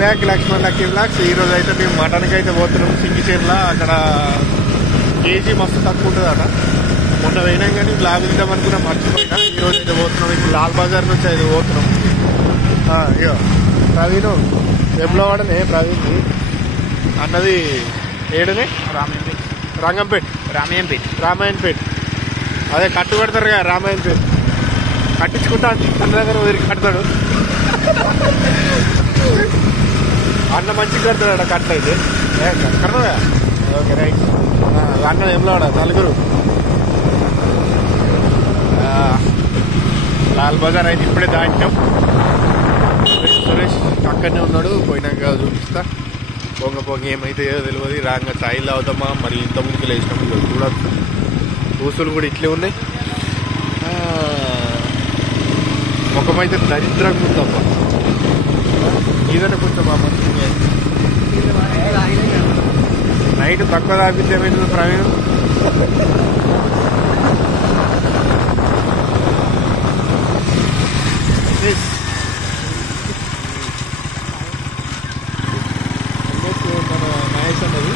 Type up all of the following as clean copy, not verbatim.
Back Laxman lucky blocks. ఈ రోజు అయితే మేము మటన్కి అయితే పోతున్నాం సింగిచేర్ల. అక్కడ కేజీ మస్తు తక్కువ ఉంటుందట. మొన్న పోయినాం కానీ బ్లాగ్ ఇద్దాం అనుకున్నా, మర్చిపోయినా. ఈ రోజు అయితే పోతున్నాం. ఇప్పుడు లాల్ బజార్ నుంచి అయితే పోతున్నాం. ఇగో ప్రవీణ్ వెబ్లవాడనే ప్రవీణ్ అన్నది ఏడనే రామాయణపేట్. అదే కట్టు కడతారు కదా రామాయణపేట్. కట్టించుకుంటా అన్న దగ్గర వదిలి కడతాడు. అన్న మంచిగా కడతాడు కట్ట అయితే కడతాడా. Okay right. అన్న వెబ్లవాడ నలుగురు. లాల్ బజార్ అయితే ఇప్పుడే దాటినాం. సురేష్ అక్కడనే ఉన్నాడు. పోయినాక చూపిస్తా. పొంగ ఏమైతే తెలియదు. రాగా ఛాయలు అవుతామా మరి ఇంత ముందుకు లేచినాము. చూడచ్చు ఊసులు కూడా ఇట్లే ఉన్నాయి. ముఖమైతే దరిద్రంగా ఉందమ్మ. ఇదనే కొంచెం నైట్ తక్కువ తాగితే ఏమైతుంది ప్రవీణ్? మహేష్ అన్నది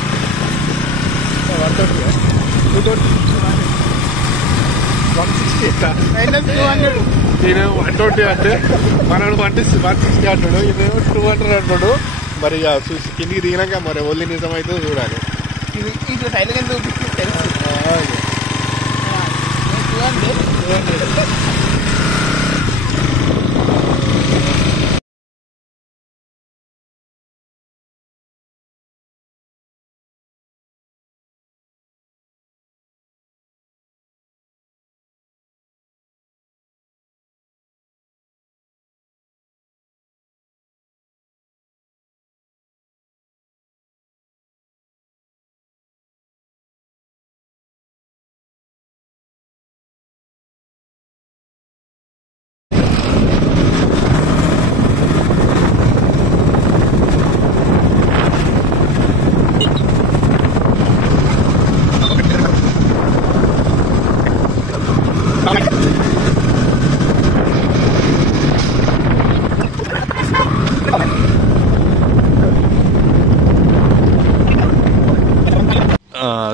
160 120 అంటే మనడు 160 అంటాడు. ఇదేమో 200 అంటాడు. మరి చూసి కిందికి దిగినాక మరి ఒళ్ళి నిజమైతే చూడాలి.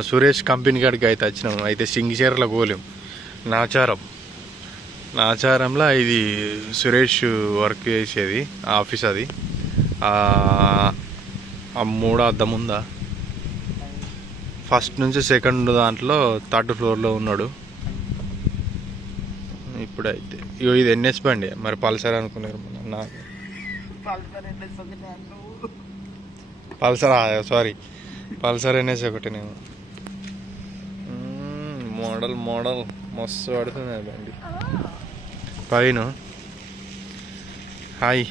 సురేష్ కంపెనీ కాడికి అయితే వచ్చినాం. అయితే సింగిచేర్ల గోలేం నాచారంలో ఇది సురేష్ వర్క్ చేసేది ఆఫీస్. అది మూడో అద్దం ఉందా. ఫస్ట్ నుంచి సెకండ్ దాంట్లో 3rd ఫ్లోర్లో ఉన్నాడు. ఇప్పుడైతే ఇది ఎన్ఎస్ బండి. మరి పల్సర్ అనుకున్నారు పల్సర్ ఎన్ఎస్ ఒకటి. నేను మోడల్ మస్తు పడుతుంది బండి. పైన హాయ్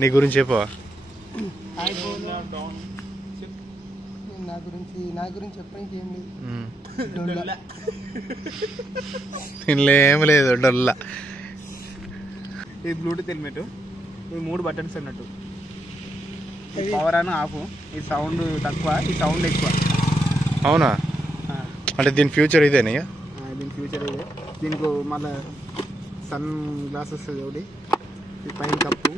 నీ గురించి చెప్పవా? నా గురించి చెప్పడానికి ఏం లేదు. ఏం లేదు డొల్లా. ఇది బ్లూటూత్ హెల్మెట్. ఇది 3 బటన్స్ అన్నట్టు. పవర్ అని ఆఫ్. ఈ సౌండ్ తక్కువ, ఈ సౌండ్ ఎక్కువ. అవునా? అంటే దీని ఫ్యూచర్ ఇదేనా? దీని ఫ్యూచర్ ఇదే. దీనికి మళ్ళీ సన్ గ్లాసెస్ ఒకటి. ఇది పైన కప్పు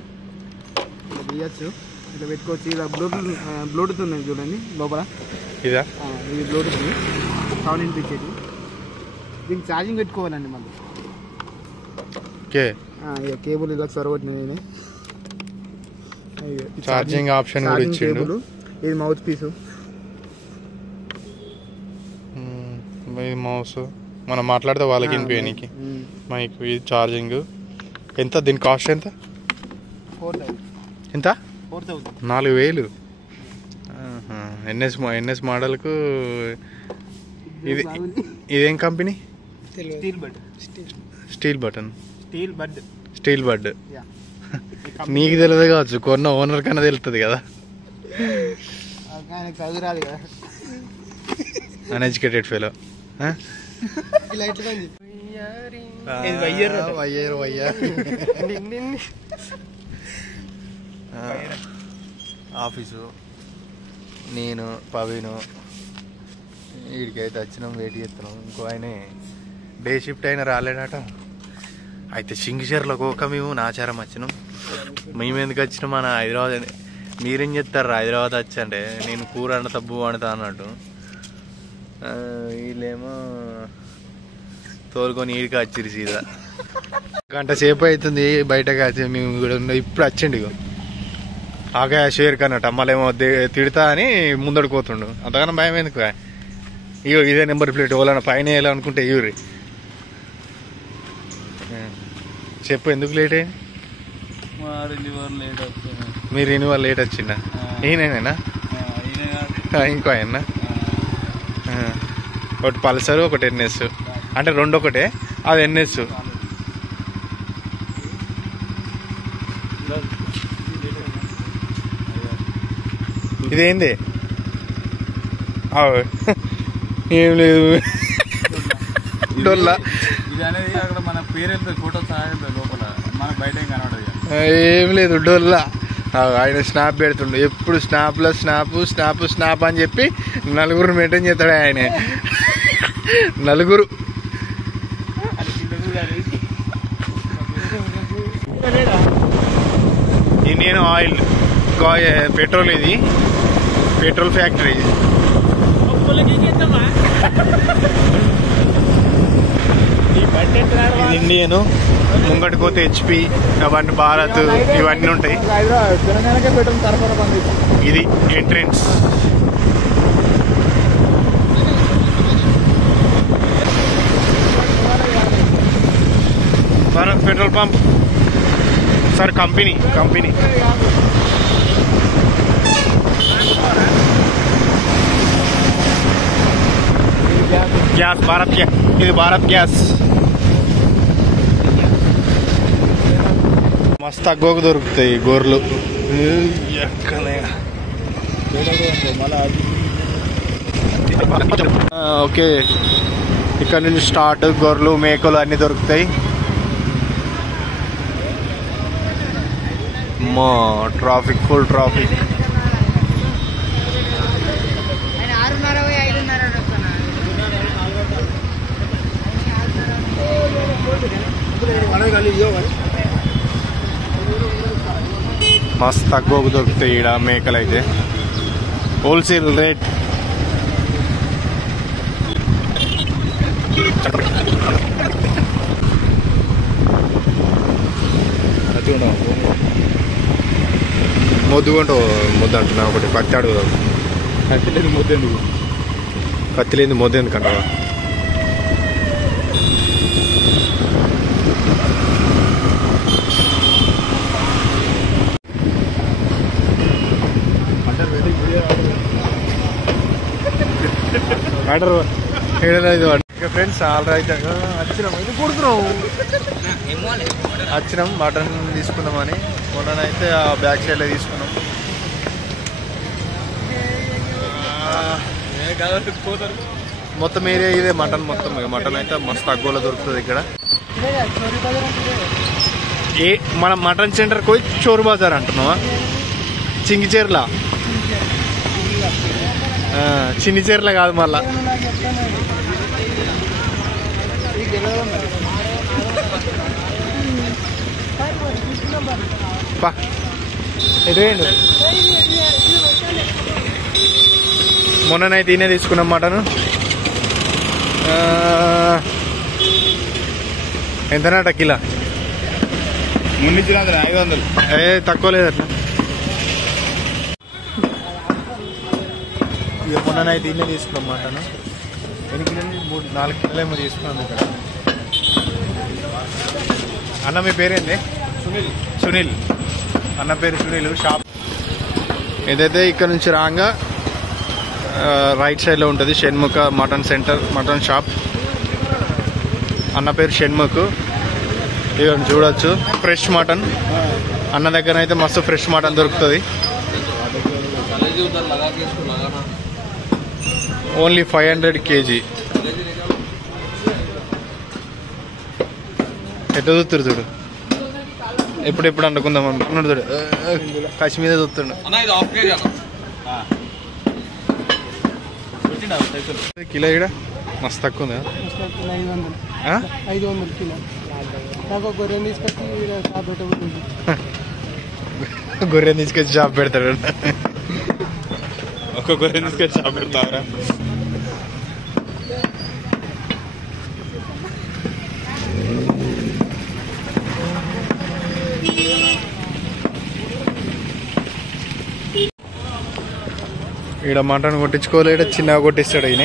ఇట్లా తీయచ్చు, ఇట్లా పెట్టుకోవచ్చు. ఇలా బ్లూటూత్ ఉంది చూడండి లోపల. ఇదా? ఇది బ్లూటూత్ సౌండ్ వినిపించేది. దీనికి ఛార్జింగ్ పెట్టుకోవాలండి మళ్ళీ. కేబుల్ ఇలా సొరగొట్టిన ఛార్జింగ్ ఆప్షన్ కూడా ఇచ్చిండు. ఇది మౌత్ పీసు. ఇది మౌస్. మనం మాట్లాడితే వాళ్ళకి వినిపించడానికి మైక్. ఇది ఛార్జింగ్. ఎంత దీని కాస్ట్? ఎంత 4,000. ఎన్ఎస్ మోడల్కు. ఇదేం కంపెనీ? స్టీల్ బడ్. నీకు తెలియదు కావచ్చు, కొన్న ఓనర్ కన్నా తెలుస్తుంది కదా. Uneducated fellow. ఆఫీసు నేను పవీను వీడికైతే వచ్చినాం. వెయిట్ చేస్తున్నాం. ఇంకో ఆయన డే షిఫ్ట్ అయినా రాలేడట. అయితే సింగిచేర్లకు ఒక మేము నాచారం వచ్చినాం. మేము ఎందుకు వచ్చిన మన హైదరాబాద్ మీరేం చెప్తారు హైదరాబాద్ వచ్చి అంటే నేను కూర వండుతా బూ వండుతా అన్నట్టు వీళ్ళేమో తోలుకొని ఈడికి వచ్చిరు సీదా గంట సేపు అవుతుంది బయటకు వచ్చి మేము కూడా ఇప్పుడు వచ్చిండు ఇగో ఆగా షేర్ కన్నట్టు అమ్మలేమో తిడతా అని ముందడికి పోతుండు అంతకన్నా భయం ఎందుకు ఇగో ఇదే నెంబర్ ప్లేట్ వాళ్ళ పైన వేయాలనుకుంటే ఇవ్వరి చెప్పు ఎందుకు లేట్ అయింది మీ రెన్యువల్ లేట్ వచ్చిందా ఈయనేనా ఇంకో ఆయన ఒకటి పల్సర్ ఒకటి ఎన్ఎస్ అంటే రెండు ఒకటే అది ఎన్ఎస్ ఇదేంది ఏం లేదు డొల్లా ఏం లేదు డొల్లా ఆయన స్నాప్ పెడుతుండు ఎప్పుడు స్నాప్లో స్నాప్ అని చెప్పి నలుగురు మెయింటైన్ చేస్తాడు ఆయన నలుగురు ఇండియన్ ఆయిల్ పెట్రోల్ ఇది పెట్రోల్ ఫ్యాక్టరీ ఇండియన్ ముంగటి పోతే హెచ్పి అవన్నీ భారత్ ఇవన్నీ ఉంటాయి ఇది entrance Bharat petrol pump sir company gas Bharat ఇది భారత్ గ్యాస్ మస్తు తక్కువకు దొరుకుతాయి గొర్రెలు ఓకే ఇక్కడ నుంచి స్టార్ట్ గొర్రెలు మేకలు అన్ని దొరుకుతాయి ట్రాఫిక్ ఫుల్ ట్రాఫిక్ మస్తు తక్కువకు దొరుకుతాయి ఈడ మేకలు అయితే హోల్సేల్ రేట్ మొద్దు అంటున్నా ఒకటి పత్తి అడుగుదాం కత్తి లేని మొద్దు ఎందుకంటావా ఫ్రెండ్స్ ఆల్రైట్ వచ్చినాం ఇది కుడుతున్నాం వచ్చినాం మటన్ తీసుకుందామని మటన్ అయితే ఆ బ్యాక్ సైడ్లో తీసుకున్నాం మొత్తం ఏరియా ఇదే మటన్ మొత్తం మటన్ అయితే మస్తు తక్కువలో దొరుకుతుంది ఇక్కడ మనం మటన్ సెంటర్కి పోయి చోరు బజార్ అంటున్నావా చింగిచేర్ల చిన్నిచేర్ల కాదు మళ్ళా ఎదురేండు మొన్ననైతే ఈయనే తీసుకున్నాం మటన్ ఎంతనాట కిలో ముందు 500 తక్కువ లేదట్లా ఇక మొన్ననైతే ఈయనే తీసుకున్నాం మటన్ ఎన్ని కిలోలు 4 కిలోలు ఏమో తీసుకున్నాం ఇక్కడ అన్న మీ పేరేంది సునీల్ అన్న పేరు సునీల్ షాప్ ఏదైతే ఇక్కడ నుంచి రాగా రైట్ సైడ్లో ఉంటుంది Shanmukha mutton centre mutton shop అన్న పేరు షణ్ముఖ్ ఇక చూడొచ్చు ఫ్రెష్ మటన్ అన్న దగ్గర అయితే మస్తు ఫ్రెష్ మటన్ దొరుకుతుంది ఓన్లీ 500 kg ఎట్లా చూస్తారు చూడు ఎప్పుడెప్పుడు అనుకుందాం అనుకున్నాడు చూడు కసి మీద చూస్తుండు కిలో ఇక్కడ మస్తు తక్కువ ఉందా 500 కిలో గొర్రెని తీసుకొచ్చి షాప్ పెడతాడు. ఒక గొర్రెని తీసుకొచ్చి షాప్ పెడతావరా? ఈడ మటన్ కొట్టించుకోలేడ చిన్నగా కొట్టిస్తాడు ఈయన.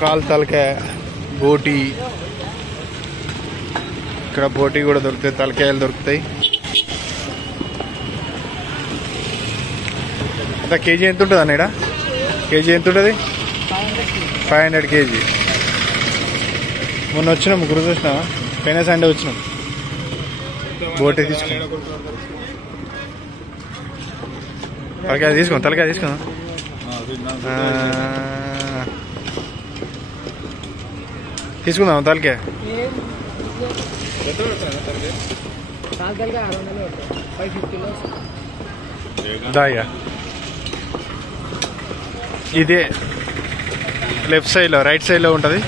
కాలు తలకాయ బోటి, ఇక్కడ బోటి కూడా దొరుకుతాయి, తలకాయలు దొరుకుతాయి. అంత కేజీ ఎంత ఉంటుంది అన్న? కేజీ ఎంత ఉంటుంది? 500 కేజీ. మొన్న వచ్చినాం, ముగ్గురు చూసినావా? పైన సండే వచ్చినాం, బోటి తీసుకున్నాం. తలకాయ తీసుకున్నాం, తలకాయ తీసుకున్నాం. తీసుకుందాం తలకాయ. దాయా ఇదే లెఫ్ట్ సైడ్ లో, రైట్ సైడ్ లో ఉంటది.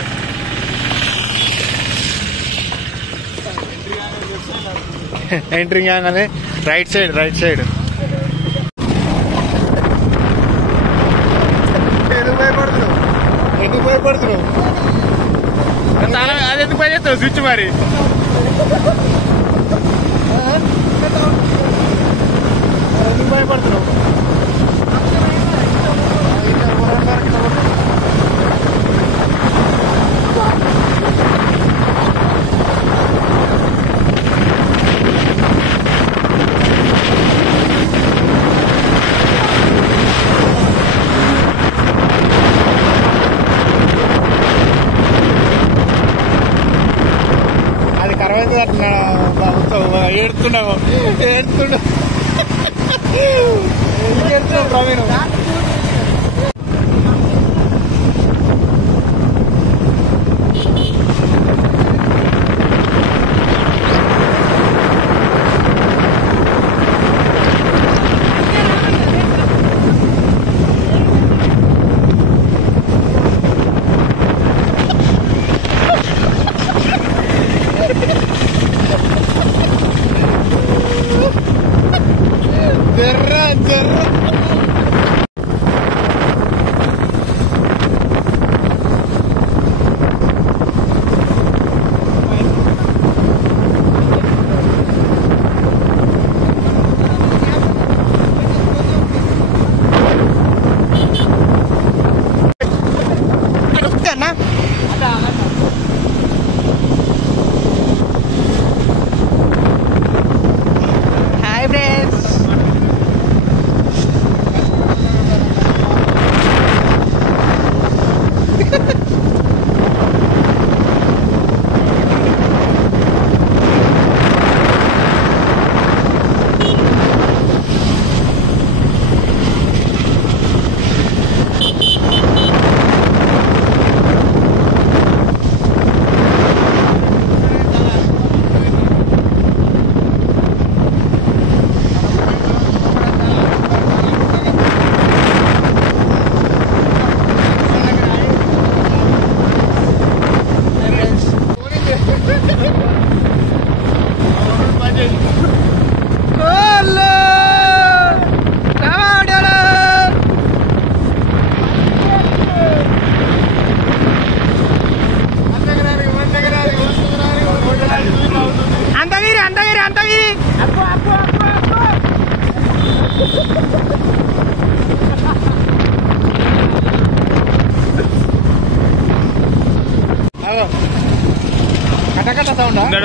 ఎంట్రీ కాగానే రైట్ సైడ్, రైట్ సైడ్. ఎందుకు భయపడుతున్నావు? ఎందుకు భయపడుతున్నావు? అది ఎందుకు పని చేస్తావు? స్విచ్ మరి ఎందుకు భయపడుతున్నావు? ఏడుతున్నావు, ఏడుతున్నావు, ఏడుతున్నావు ప్రవీణ్.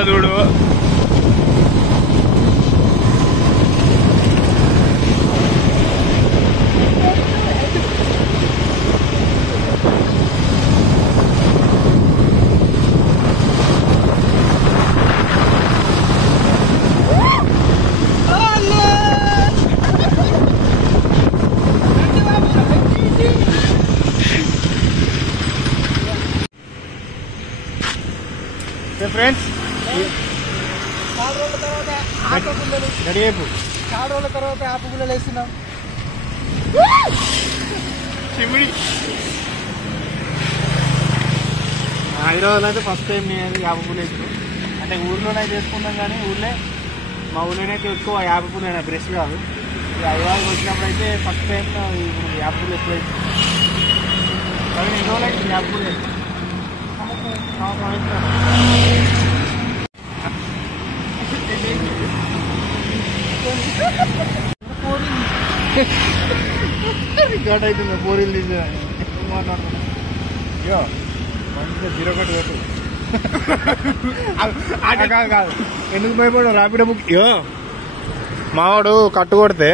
చూడు ఫ్రెండ్స్. రెడీ అయిపో. 4 రోజుల తర్వాత ఆపు గుల్లలు వేస్తున్నాం. చిమిడి. హైదరాబాద్లో అయితే ఫస్ట్ టైం నేను యాభై పూలు వేసిన. అంటే ఊర్లోనే చేసుకున్నాం కానీ మా ఊళ్ళోనే ఎక్కువ యాభై పూలు బ్రష్ కాదు. హైదరాబాద్కి వచ్చినప్పుడు అయితే ఫస్ట్ టైం ఇప్పుడు యాభై పూలు ఎక్కువ వేసిన. కానీ ఎన్ని రోజులు అయితే యాభై పూలు వేసిన. రికార్డ్ అవుతుంది పోరీలు తీసే మాట్లాడుతున్నా. అయ్యో మంచిగా 0 కట్ పెట్టు. కాదు ఎందుకు భయపడు? ర్యాపిడో బుక్ మావాడు కట్టు కొడితే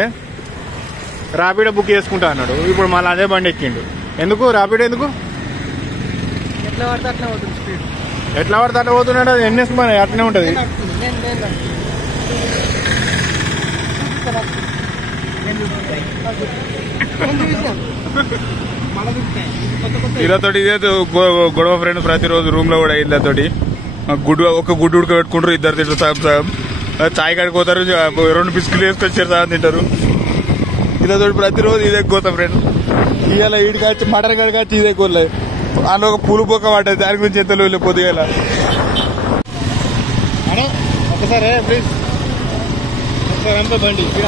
ర్యాపిడో బుక్ చేసుకుంటా అన్నాడు. ఇప్పుడు మళ్ళీ అదే బండి ఎక్కిండు. ఎందుకు ర్యాపిడో ఎందుకు? ఎట్లా పడితే అట్లా పోతుంది స్పీడ్. ఎట్లా పడితే అట్లా పోతున్నాడు. అది ఎన్ఎస్ మన అట్లనే ఉంటుంది. వీళ్ళతోటి ఇదే గొడవ ఫ్రెండ్. ప్రతిరోజు రూమ్ లో కూడా వీళ్ళతోటి ఒక గుడ్డు ఉడకబెట్టుకుంటారు. ఇద్దరు తింటారు సగం సగం. చాయ్ కాడికి పోతారు, 2 బిస్కెట్లు వేసుకొచ్చారు సగం తింటారు. వీళ్ళతోటి ప్రతిరోజు ఇదే కోతాం ఫ్రెండ్. ఇవాళ ఈడి కాచి మటన్ కాడి కాచి ఇదే కోలేదు. అందులో ఒక పూలు బొక్క పడ్డది. దాని గురించి ఎంత వెళ్ళి పొద్దుగా ఒకసారి ప్లీజ్ అంతా బండి మీద